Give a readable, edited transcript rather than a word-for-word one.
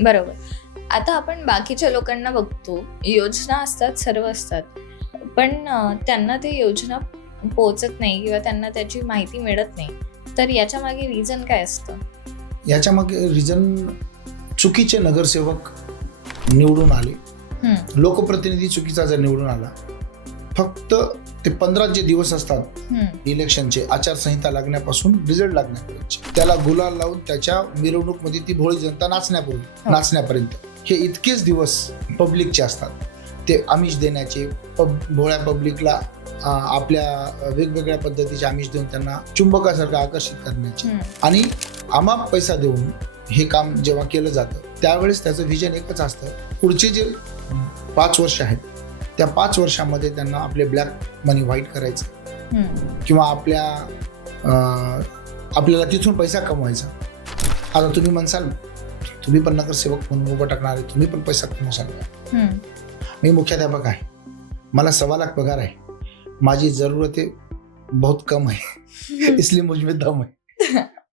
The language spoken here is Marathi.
बरोबर. आता आपण बाकीच्या लोकांना बघतो, योजना असतात, सर्व असतात, पण त्यांना ते योजना पोहोचत नाही किंवा त्यांना त्याची माहिती मिळत नाही. तर याच्या मागे रिझन काय असतं? याच्या मागे रिझन चुकीचे नगरसेवक निवडून आले, लोकप्रतिनिधी चुकीचा जर निवडून आला, फक्त ते 15 जे दिवस असतात इलेक्शनचे, आचारसंहिता लागण्यापासून रिझल्ट लागण्यापर्यंत, त्याला गुलाल लावून त्याच्या मिरवणूकमध्ये ती भोळी जनता नाचण्यापर्यंत हे इतकेच दिवस पब्लिकचे असतात. ते आमिष देण्याचे, भोळ्या पब्लिकला आपल्या वेगवेगळ्या पद्धतीचे आमिष देऊन त्यांना चुंबकासारखं आकर्षित करण्याचे आणि अमाप पैसा देऊन हे काम जेव्हा केलं जातं त्यावेळेस त्याचं व्हिजन एकच असतं, पुढचे जे 5 वर्ष आहेत त्या 5 वर्षामध्ये त्यांना आपले ब्लॅक मनी व्हाईट करायचं किंवा आपल्याला तिथून पैसा कमवायचा. आता तुम्ही म्हणसाल तुम्ही पण नगरसेवक म्हणून उभं टाकणार आहे, तुम्ही पण पैसा कमवसाल. मी मुख्याध्यापक आहे, मला 1.25 लाख पगार आहे, माझी जरूरतें बहुत कम है इसलिए मुझ में दम है.